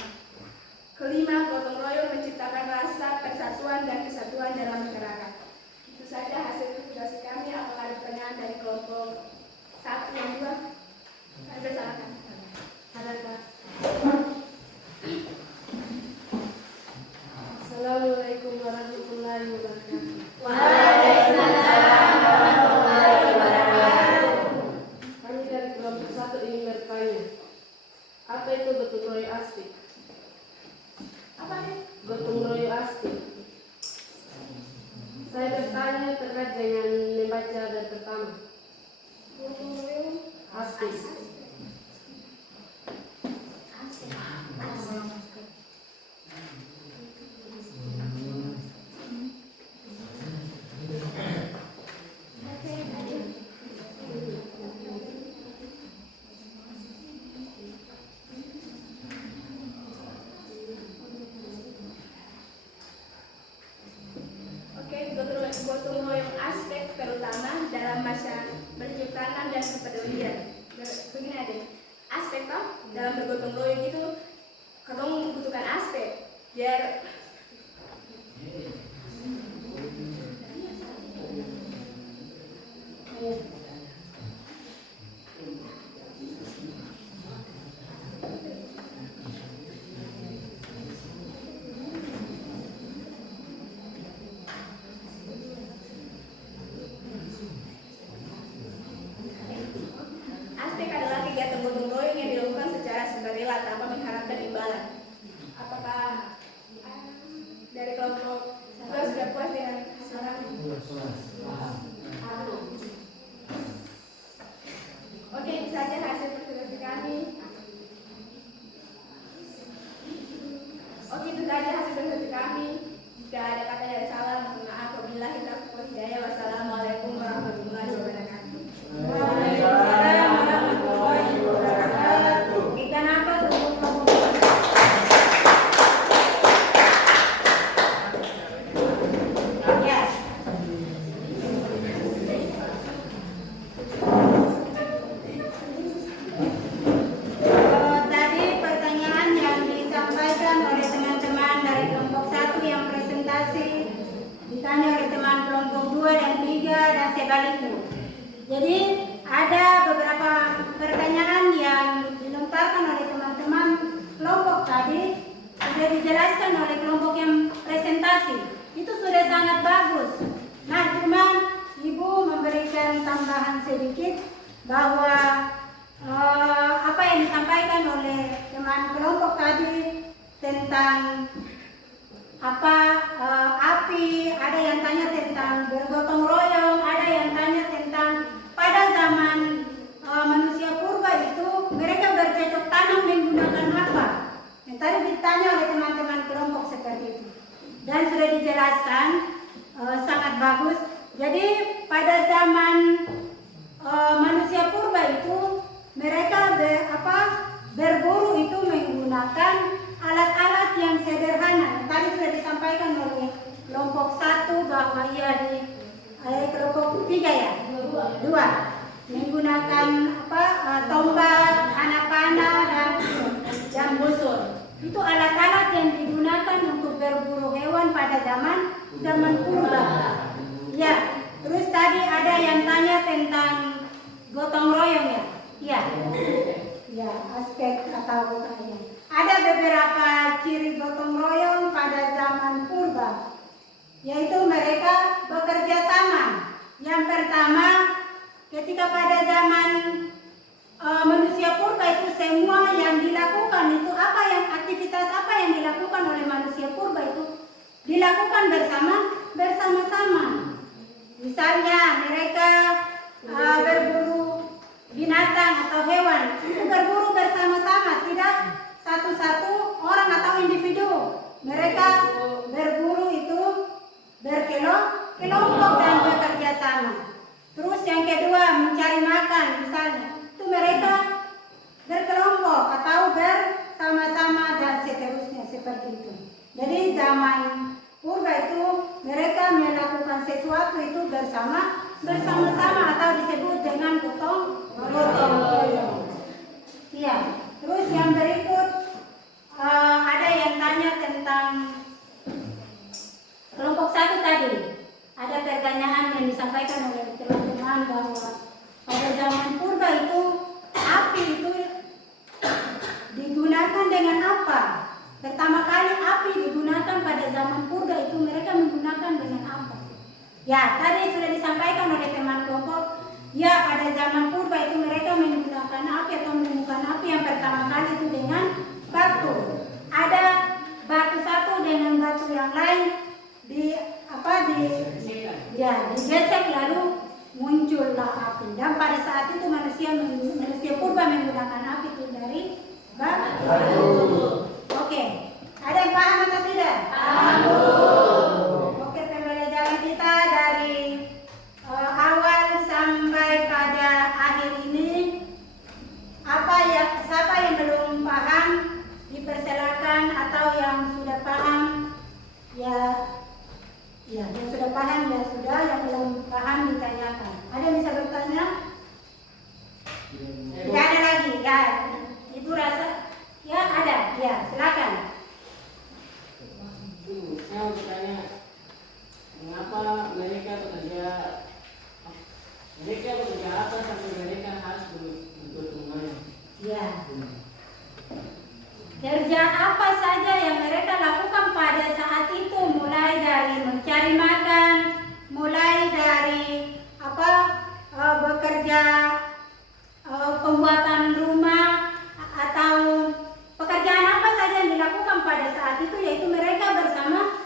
Kelima, gotong royong menciptakan rasa persatuan dan kesatuan dalam masyarakat. Itu saja hasil diskusi kami. Apakah ada pertanyaan dari kelompok 1 yang 2? Ada silakan. Ada. Assalamualaikum warahmatullahi wabarakatuh. Waalaikumsalam warahmatullahi wabarakatuh. Kami dari kelompok 1 ingin bertanya, apa itu gotong royong asli? Apa nih? Gotong royong asli. Saya bertanya terkait dengan membaca dari pertama. Gotong royong Asli. gotong royong aspek terutama dalam masa berciptaan dan kepedulian. Begini aja, aspek toh dalam bergotong royong itu katong membutuhkan aspek biar aspek adalah kegiatan gotong royong yang dilakukan secara sukarela tanpa mengharapkan imbalan. Apakah dari kelompok sudah puas dengan hasilnya? Oke, itu saja hasil presentasi kami. Oke, itu saja hasil presentasi kami. Jika ada kata yang salah, mohon maaf. Wabillahi taufiq wal hidayah. Wassalamualaikum warahmatullahi wabarakatuh. Waalaikumsalam warahmatullahi wabarakatuh. Kita nafas untuk kelompok. Ya. Tadi pertanyaan yang disampaikan oleh teman-teman dari kelompok 1 yang presentasi ditanya oleh teman kelompok 2 dan 3 dan sebaliknya. Jadi ada beberapa pertanyaan yang dilontarkan oleh teman-teman kelompok tadi sudah dijelaskan oleh kelompok yang presentasi. Itu sudah sangat bagus. Nah, cuman Ibu memberikan tambahan sedikit bahwa apa yang disampaikan oleh teman kelompok tadi tentang api, ada yang tanya tentang bergotong royong, ada yang tanya tentang pada zaman manusia purba itu mereka bercocok tanam menggunakan apa? Yang tadi ditanya oleh teman-teman kelompok seperti itu dan sudah dijelaskan sangat bagus. Jadi pada zaman manusia purba itu mereka berburu itu menggunakan alat-alat yang sederhana. Tadi sudah disampaikan oleh kelompok 1 bahwa kelompok 3 ya, 2 menggunakan tombak, anak panah dan busur. Itu alat-alat yang digunakan untuk berburu hewan pada zaman purba. Ya, terus tadi ada yang tanya tentang gotong royong ya. Iya. Ya, aspek atau kayaknya. Ada beberapa ciri gotong royong pada zaman purba, yaitu mereka bekerja sama. Yang pertama, ketika pada zaman manusia purba itu semua yang dilakukan itu aktivitas apa yang dilakukan oleh manusia purba itu dilakukan bersama-sama. Misalnya mereka berburu binatang atau hewan, itu berburu bersama-sama, tidak satu-satu orang atau individu. Mereka berburu itu berkelompok dan bekerja sama. Terus yang kedua, mencari makan misalnya, itu mereka berkelompok atau bersama-sama dan seterusnya seperti itu. Jadi zaman purba itu mereka melakukan sesuatu itu bersama-sama atau disebut dengan gotong royong. Iya. Terus yang berikut ada yang tanya tentang kelompok satu tadi. Ada pertanyaan yang disampaikan oleh teman-teman bahwa pada zaman purba itu api itu digunakan dengan apa? Pertama kali api digunakan pada zaman purba itu mereka menggunakan dengan apa? Ya, tadi sudah disampaikan oleh teman kelompok. Ya, pada zaman purba itu mereka menggunakan api atau menemukan api yang pertama kali itu dengan batu. Ada batu satu dengan batu yang lain digesek lalu muncullah api. Dan pada saat itu manusia purba menggunakan api itu dari batu. Oke, ada yang paham atau tidak? Paham. Oke, pembelajaran kita dari awal sampai pada akhir ini, siapa yang belum paham dipersilakan, atau yang sudah paham yang sudah paham ya sudah, yang belum paham ditanyakan. Ada yang bisa bertanya? Tidak ada lagi ya. Ibu rasa ya ada, ya silakan. Saya mau bertanya, mengapa mereka bekerja apa sampai mereka harus bergotong royong? Ya. Kerja apa saja yang mereka lakukan pada saat itu, mulai dari mencari makan, mulai dari bekerja pembuatan rumah, atau pekerjaan apa saja yang dilakukan pada saat itu, yaitu mereka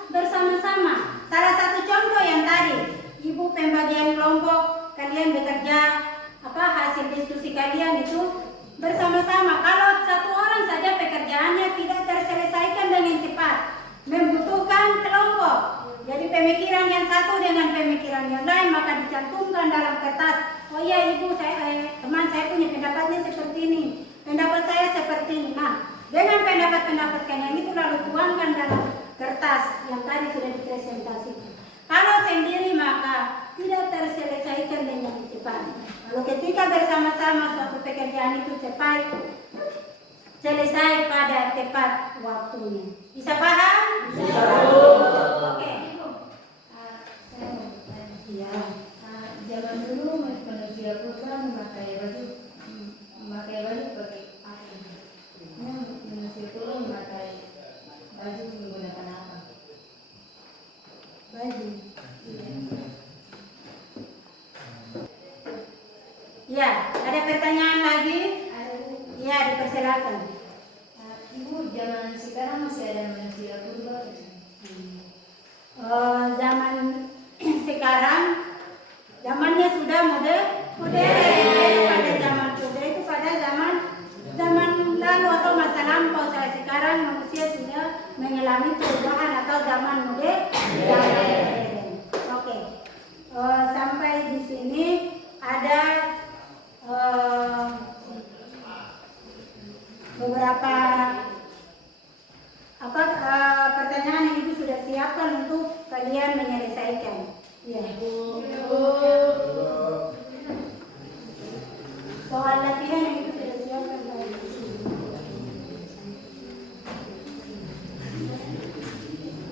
bersama-sama. Salah satu contoh yang tadi, ibu pembagian kelompok, kalian bekerja hasil diskusi kalian itu bersama-sama. Kalau satu orang saja pekerjaannya tidak terselesaikan dengan cepat, membutuhkan kelompok. Jadi pemikiran yang satu dengan pemikiran yang lain maka dicantumkan dalam kertas. Oh iya ibu, teman saya punya pendapatnya seperti ini, pendapat saya seperti ini. Nah, dengan pendapat-pendapat kalian itu lalu tuangkan dalam kertas yang tadi sudah dipresentasikan. Kalau sendiri maka tidak terselesaikan dengan cepat. Kalau ketika bersama-sama suatu pekerjaan itu cepat selesai pada tepat waktunya. Bisa paham? Bisa. Oke. Ya. Zaman dulu manusia purba memakai baju pakai apa? Manusia purba memakai baju menggunakan apa? Baju. Ya, ada pertanyaan lagi? Ya, dipersilakan. Ibu, zaman sekarang masih ada manusia purba? Zaman sekarang zamannya sudah modern. Pada zaman purba itu pada zaman lalu atau masa lampau. Sekarang manusia sudah mengalami perubahan atau zaman modern. Oke. Sampai di sini ada beberapa pertanyaan yang ibu sudah siapkan untuk kalian menyelesaikan. Ya. Soal latihan yang ibu sudah siapkan tadi.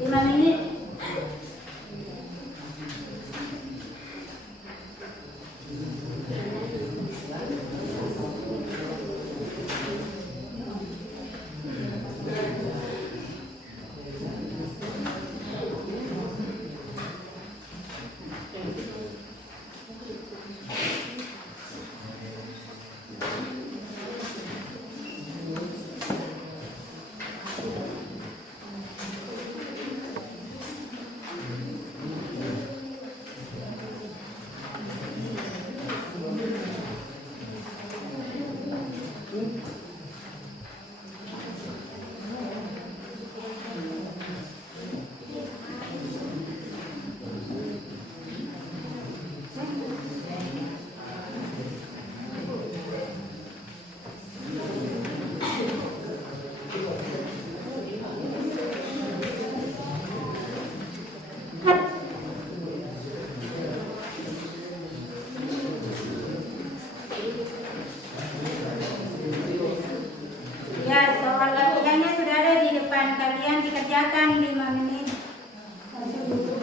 15 Ya, soal latihannya sudah ada di depan kalian, dikerjakan 5 menit. Langsung duduk.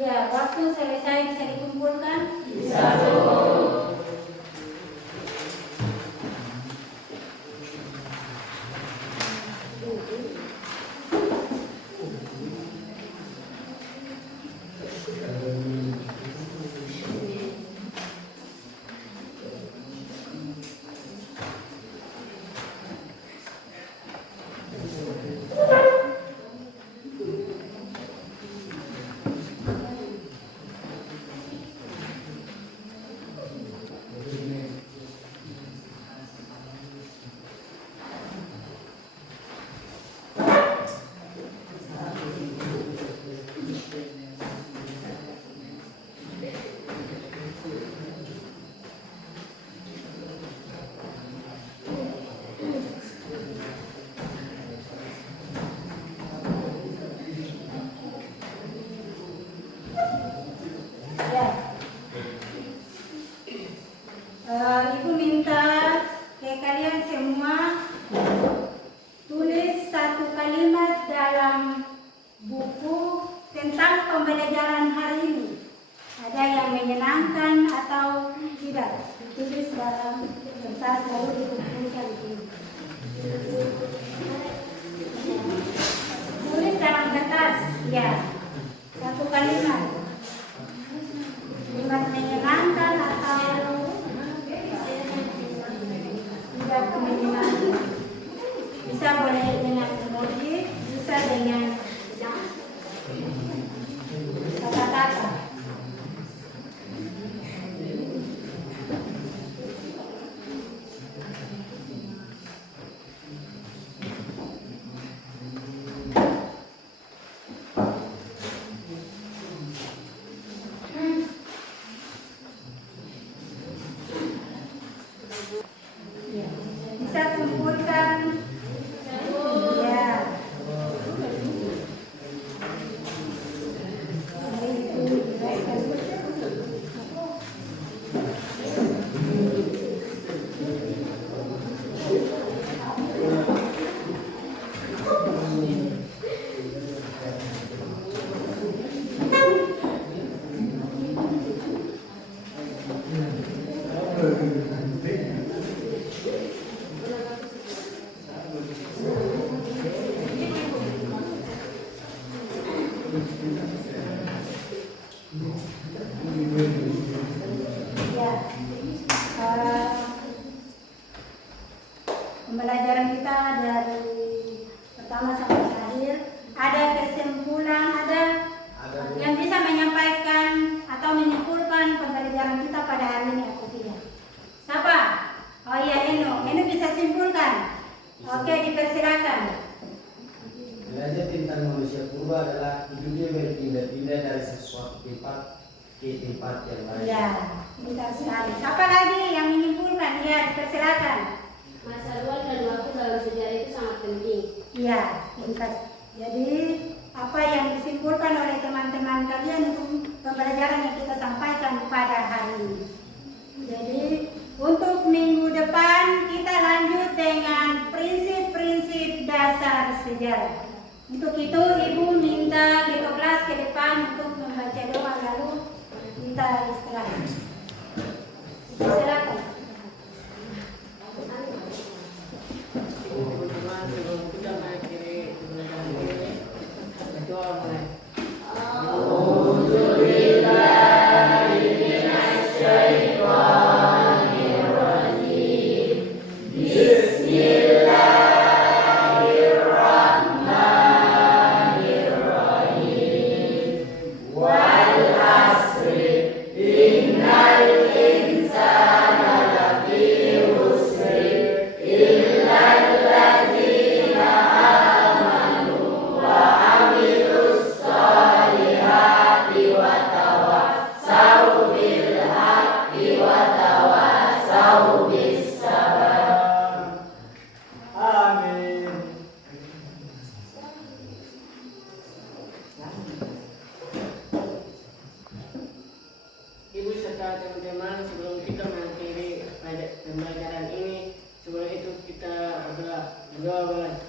Ya, waktu selesai bisa dikumpulkan. Bisa, Bu. Bisa boleh dengan emoji, bisa dengan kata-kata. Ya. Bisa kumpulkan. Ya. Ya. Pembelajaran kita dari pertama sampai akhir ada kesimpulan, ada yang bisa menyampaikan atau menyimpulkan pembelajaran kita pada hari ini atau tidak? Siapa? Oh iya, Eno bisa simpulkan. Oke, dipersilakan. Belajar tentang manusia purba adalah hidupnya berpindah-pindah dari sesuatu tempat ke tempat yang lain. Ya, pintar sekali. Siapa lagi yang menyimpulkan? Ya, dipersilakan. Masa luang dan waktu dalam sejarah itu sangat penting. Ya, pintar. Jadi apa yang disimpulkan oleh teman-teman kalian untuk pembelajaran yang kita sampaikan pada hari ini. Jadi untuk minggu depan kita lanjut dengan prinsip-prinsip dasar sejarah. Untuk itu Ibu minta di kelas ke depan untuk membaca doa lalu kita istirahat. Silakan. Teman-teman, sebelum kita mengakhiri pembelajaran ini, berdoa mulai. Ibu serta teman-teman, sebelum kita mengakhiri pembelajaran ini, sebelum itu kita berdoa boleh.